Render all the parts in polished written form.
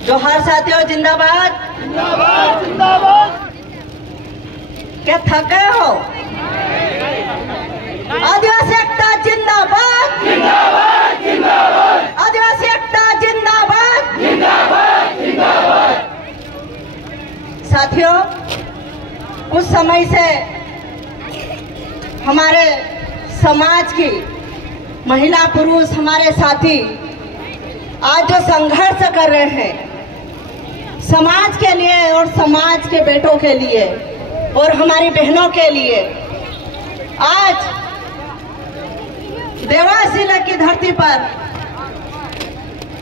जोहार साथियों, जिंदाबाद जिंदाबाद जिंदाबाद। क्या थके हो? आदिवासी एकता जिंदाबाद जिंदाबाद जिंदाबाद। आदिवासी एकता जिंदाबाद जिंदाबाद जिंदाबाद। साथियों, कुछ समय से हमारे समाज की महिला पुरुष हमारे साथी आज जो संघर्ष कर रहे हैं समाज के लिए और समाज के बेटों के लिए और हमारी बहनों के लिए, आज देवास जिले की धरती पर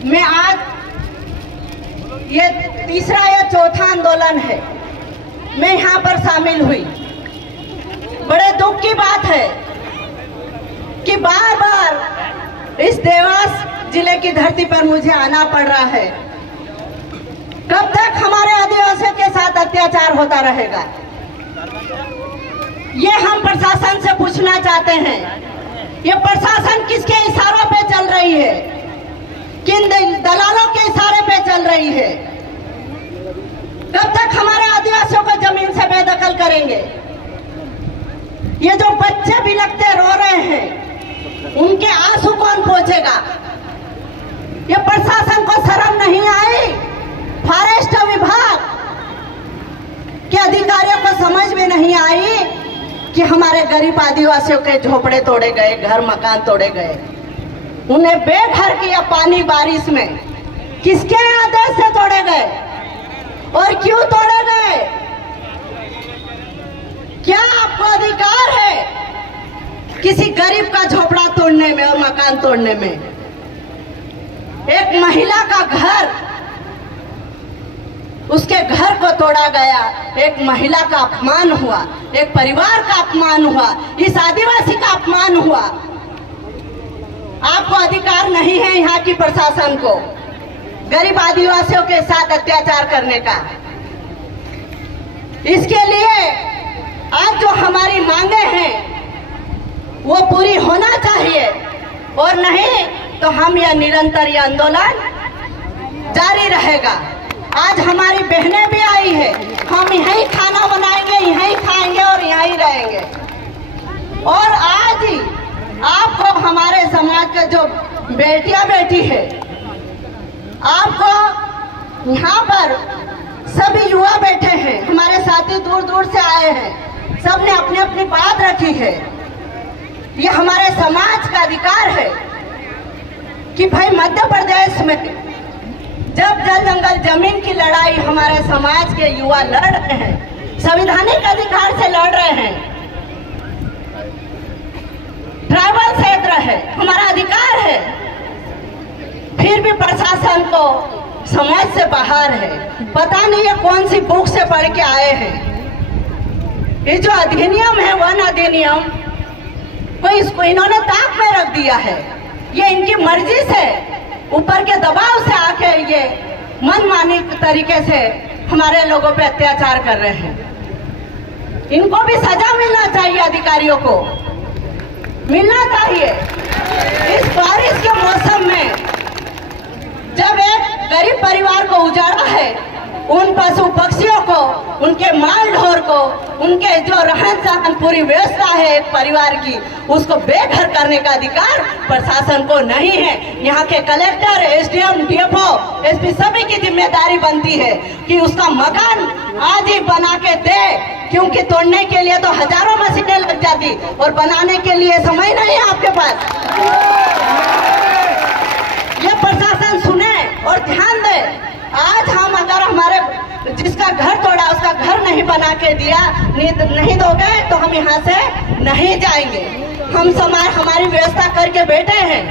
मैं आज ये तीसरा या चौथा आंदोलन है, मैं यहाँ पर शामिल हुई। बड़े दुख की बात है कि बार बार इस देवास जिले की धरती पर मुझे आना पड़ रहा है। कब तक हमारे आदिवासियों के साथ अत्याचार होता रहेगा? ये हम प्रशासन से पूछना चाहते हैं। ये प्रशासन किसके इशारों पे चल रही है? किन दलालों के इशारे पे चल रही है? कब तक हमारे आदिवासियों को जमीन से बेदखल करेंगे? ये जो बच्चे बिलखते रो रहे हैं, उनके आंसू कौन पहुंचेगा? ये प्रशासन को शर्म नहीं आई? फॉरेस्ट विभाग के अधिकारियों को समझ में नहीं आई कि हमारे गरीब आदिवासियों के झोपड़े तोड़े गए, घर मकान तोड़े गए, उन्हें बेघर किया पानी बारिश में। किसके आदेश से तोड़े गए और क्यों तोड़े गए? क्या आपको अधिकार है किसी गरीब का झोपड़ा तोड़ने में और मकान तोड़ने में? एक महिला का घर, उसके घर को तोड़ा गया, एक महिला का अपमान हुआ, एक परिवार का अपमान हुआ, इस आदिवासी का अपमान हुआ। आपको अधिकार नहीं है यहाँ की प्रशासन को गरीब आदिवासियों के साथ अत्याचार करने का। इसके लिए आज जो हमारी मांगे हैं वो पूरी होना चाहिए, और नहीं तो हम यह निरंतर यह आंदोलन जारी रहेगा। आज हमारी बहनें भी आई है, हम यहीं खाना बनाएंगे, यहीं खाएंगे और यहीं रहेंगे। और आज ही आपको हमारे समाज के जो बेटियां बैठी है, आपको यहाँ पर सभी युवा बैठे हैं, हमारे साथी दूर दूर से आए हैं, सबने अपनी अपनी बात रखी है। ये हमारे समाज का अधिकार है कि भाई मध्य प्रदेश में जब जल जंगल जमीन की लड़ाई हमारे समाज के युवा लड़ रहे हैं, संवैधानिक अधिकार से लड़ रहे हैं, ट्राइबल क्षेत्र है, हमारा अधिकार है, फिर भी प्रशासन को समझ से बाहर है। पता नहीं ये कौन सी बुक से पढ़ के आए हैं। ये जो अधिनियम है, वन अधिनियम, कोई इसको इन्होंने ताक में रख दिया है। ये इनकी मर्जी से, ऊपर के दबाव से आके ये मनमानी तरीके से हमारे लोगों पे अत्याचार कर रहे हैं। इनको भी सजा मिलना चाहिए, अधिकारियों को मिलना चाहिए। इस बारिश के मौसम में जब एक गरीब परिवार को उजाड़ा है, उन पशु पक्षियों को, उनके माल ढोर को, उनके जो रहन सहन पूरी व्यवस्था है एक परिवार की, उसको बेघर करने का अधिकार प्रशासन को नहीं है। यहाँ के कलेक्टर, एसडीएम, डीएफओ, एसपी सभी की जिम्मेदारी बनती है कि उसका मकान आज ही बना के दे, क्योंकि तोड़ने के लिए तो हजारों मशीनें लग जाती और बनाने के लिए समय नहीं है आपके पास। ये प्रशासन सुने और ध्यान दे। आज हम अगर हमारे जिसका घर तोड़ा उसका घर नहीं बना के दिया, नहीं दोगे तो हम यहाँ से नहीं जाएंगे। हम समाज हमारी व्यवस्था करके बैठे हैं।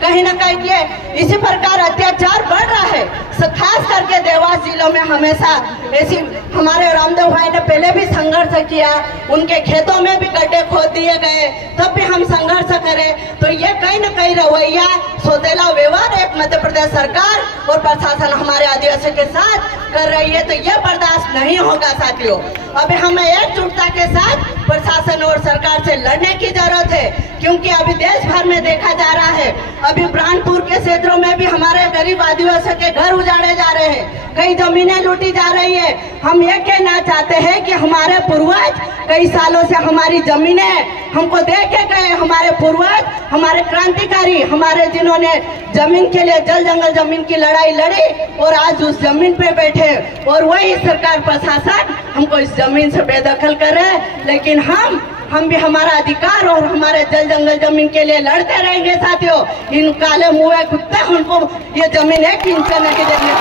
कहीं ना कहीं ये इसी प्रकार अत्याचार बढ़ रहा है। खास करके देवास जिलों में हमेशा ऐसी, हमारे रामदेव भाई ने पहले भी संघर्ष किया, उनके खेतों में भी गड्ढे खोद दिए गए, तब भी हम संघर्ष करें। तो ये कहीं ना कहीं रवैया, सौतेला व्यवहार एक मध्य प्रदेश सरकार और प्रशासन हमारे आदिवासियों के साथ कर रही है, तो ये बर्दाश्त नहीं होगा साथियों। अब हमें एकजुटता के साथ प्रशासन और सरकार से लड़ने की जरूरत है, क्योंकि अभी देश भर में देखा जा रहा है, अभी बुरहानपुर के क्षेत्रों में भी हमारे गरीब आदिवासियों के घर उजाड़े जा रहे हैं, कई जमीनें लूटी जा रही है। हम ये कहना चाहते हैं कि हमारे पूर्वज कई सालों से हमारी जमीनें हमको दे के गए, हमारे पूर्वज, हमारे क्रांतिकारी, हमारे जिन्होंने जमीन के लिए जल जंगल जमीन की लड़ाई लड़ी और आज उस जमीन पे बैठे, और वही सरकार प्रशासन हमको इस जमीन से बेदखल कर रहे हैं। लेकिन हम भी हमारा अधिकार और हमारे जल जंगल जमीन के लिए लड़ते रहेंगे साथियों। इन काले मुँह कुत्ते उनको ये जमीन 1 इंच नहीं देंगे,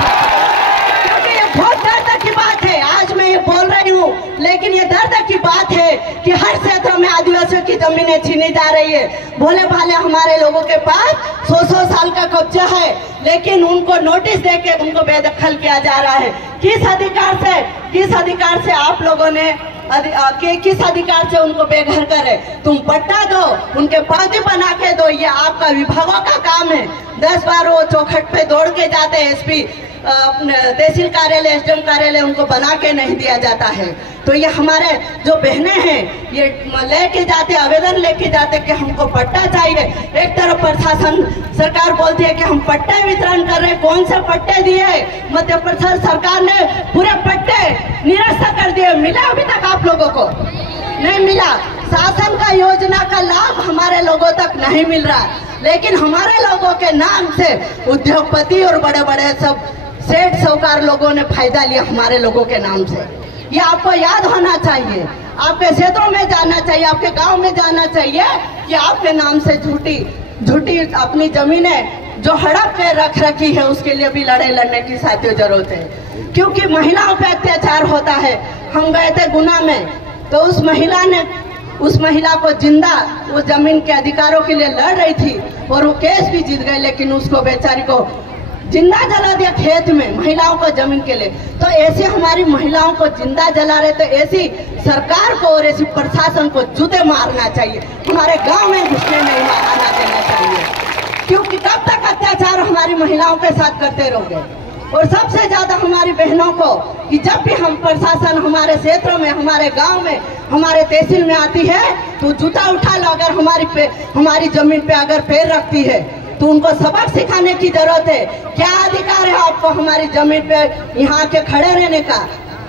क्योंकि ये बहुत दर्द की बात है। आज मैं ये बोल रही हूँ, लेकिन ये दर्द की बात है कि हर क्षेत्र में आदिवासियों की जमीनें छीनी जा रही है। भोले भाले हमारे लोगों के पास 100 साल का कब्जा है, लेकिन उनको नोटिस देके उनको बेदखल किया जा रहा है। किस अधिकार से आप लोगों ने किस अधिकार से उनको बेघर करे? तुम पट्टा दो, उनके पौधे बना के दो, ये आपका विभागों का काम है। 10 बार वो चौखट पे दौड़ के जाते हैं, एसपी तहसील कार्यालय, एसडीएम कार्यालय, उनको बना के नहीं दिया जाता है। तो ये हमारे जो बहनें हैं ये लेके जाते, आवेदन लेके जाते कि हमको पट्टा चाहिए। एक तरफ प्रशासन सरकार बोलती है कि हम पट्टे वितरण कर रहे हैं, कौन से पट्टे दिए? मध्य प्रदेश सरकार ने पूरे पट्टे निरस्त कर दिए, मिला अभी तक आप लोगों को? नहीं मिला। शासन का योजना का लाभ हमारे लोगों तक नहीं मिल रहा, लेकिन हमारे लोगों के नाम से उद्योगपति और बड़े बड़े सब सेठ साहूकार लोगों ने फायदा लिया हमारे लोगों के नाम से। ये आपको याद होना चाहिए, आपके क्षेत्रों में जाना चाहिए, आपके गांव में जाना चाहिए कि आपके नाम से झूठी अपनी जमीनें जो हड़प के रख रखी है, उसके लिए भी लड़ाई लड़ने की साथियों जरूरत है। क्योंकि महिलाओं पे अत्याचार होता है। हम गए थे गुना में, तो उस महिला को जिंदा वो जमीन के अधिकारों के लिए लड़ रही थी और वो केस भी जीत गए, लेकिन उसको बेचारी को जिंदा जला दिया खेत में, महिलाओं को जमीन के लिए। तो ऐसे हमारी महिलाओं को जिंदा जला रहे, तो ऐसी सरकार को और ऐसी प्रशासन को जूते मारना चाहिए, हमारे गांव में घुसने नहीं आना देना चाहिए। क्योंकि कब तक अत्याचार हमारी महिलाओं के साथ करते रहोगे? और सबसे ज्यादा हमारी बहनों को कि जब भी हम प्रशासन हमारे क्षेत्रों में, हमारे गांव में, हमारे तहसील में आती है, तो जूता उठा लो। अगर हमारी जमीन पे अगर पैर रखती है तो उनको सबक सिखाने की जरूरत है। क्या अधिकार है आपको हमारी जमीन पे यहाँ के खड़े रहने का?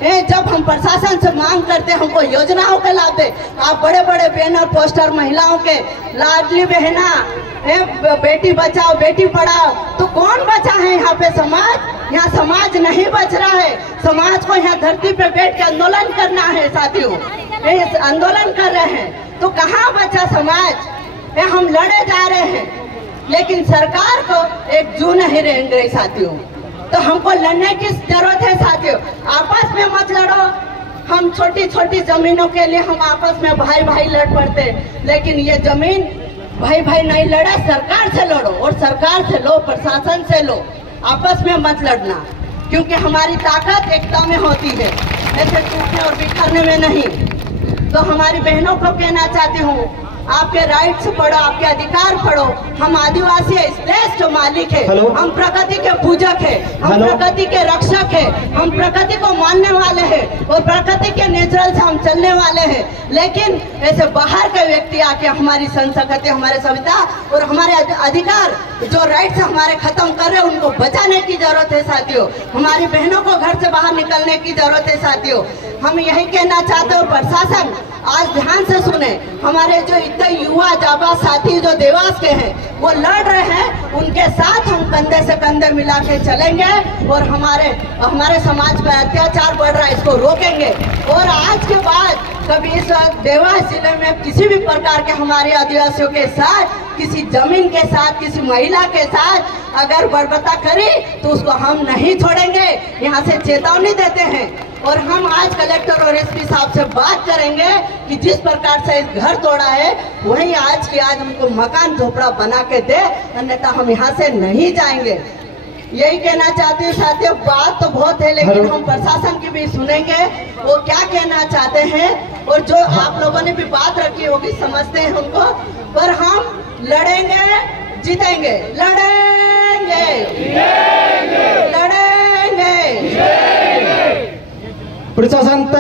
जब हम प्रशासन से मांग करते हैं हमको योजनाओं के लाभ दे, आप बड़े बड़े बैनर पोस्टर महिलाओं के, लाडली बहना, बेटी बचाओ बेटी पढ़ाओ, तो कौन बचा है यहाँ पे? समाज। यहाँ समाज नहीं बच रहा है। समाज को यहाँ धरती पे बैठ के आंदोलन करना है साथियों, आंदोलन कर रहे हैं, तो कहाँ बचा समाज? हम लड़े जा रहे हैं, लेकिन सरकार को एकजुट नहीं रहेंगे साथियों। तो हमको लड़ने की जरूरत है साथियों। आपस में मत लड़ो। हम छोटी छोटी जमीनों के लिए हम आपस में भाई भाई लड़ पड़ते, लेकिन ये जमीन भाई भाई नहीं लड़ा, सरकार से लड़ो, और सरकार से लो, प्रशासन से लो, आपस में मत लड़ना। क्योंकि हमारी ताकत एकता में होती है, ऐसे टूटने और बिखरने में नहीं। तो हमारी बहनों को कहना चाहती हूँ, आपके राइट्स पढ़ो, आपके अधिकार पढ़ो। हम आदिवासी है, इस देश के मालिक है। हम प्रकृति के पूजक है, हम प्रकृति के रक्षक है, हम प्रकृति को मानने वाले हैं और प्रकृति के नेचुरल से हम चलने वाले हैं। लेकिन ऐसे बाहर के व्यक्ति आके हमारी संस्कृति, हमारे सभ्यता और हमारे अधिकार जो राइट्स हमारे खत्म कर रहे हैं, उनको बचाने की जरूरत है साथियों। हमारी बहनों को घर से बाहर निकलने की जरूरत है साथियों। हम यही कहना चाहते हो, प्रशासन आज ध्यान से सुने। हमारे जो इतने युवा जाबाज साथी जो देवास के हैं वो लड़ रहे हैं, उनके साथ हम कंधे से कंधे मिला के चलेंगे और हमारे समाज पर अत्याचार बढ़ रहा है, इसको रोकेंगे। और आज के बाद कभी इस देवास जिले में किसी भी प्रकार के हमारे आदिवासियों के साथ, किसी जमीन के साथ, किसी महिला के साथ अगर बर्बरता करी तो उसको हम नहीं छोड़ेंगे, यहाँ से चेतावनी देते हैं। और हम आज कलेक्टर और एसपी साहब से बात करेंगे कि जिस प्रकार से इस घर तोड़ा है, वहीं आज हमको मकान झोपड़ा बना के दे, अन्यथा हम यहाँ से नहीं जाएंगे। यही कहना चाहते हैं साथियों। बात तो बहुत है, लेकिन हम प्रशासन की भी सुनेंगे वो क्या कहना चाहते हैं, और जो आप लोगों ने भी बात रखी होगी समझते हैं उनको। पर हम लड़ेंगे, जीतेंगे, लड़ेंगे, लड़ेंगे। प्रशासन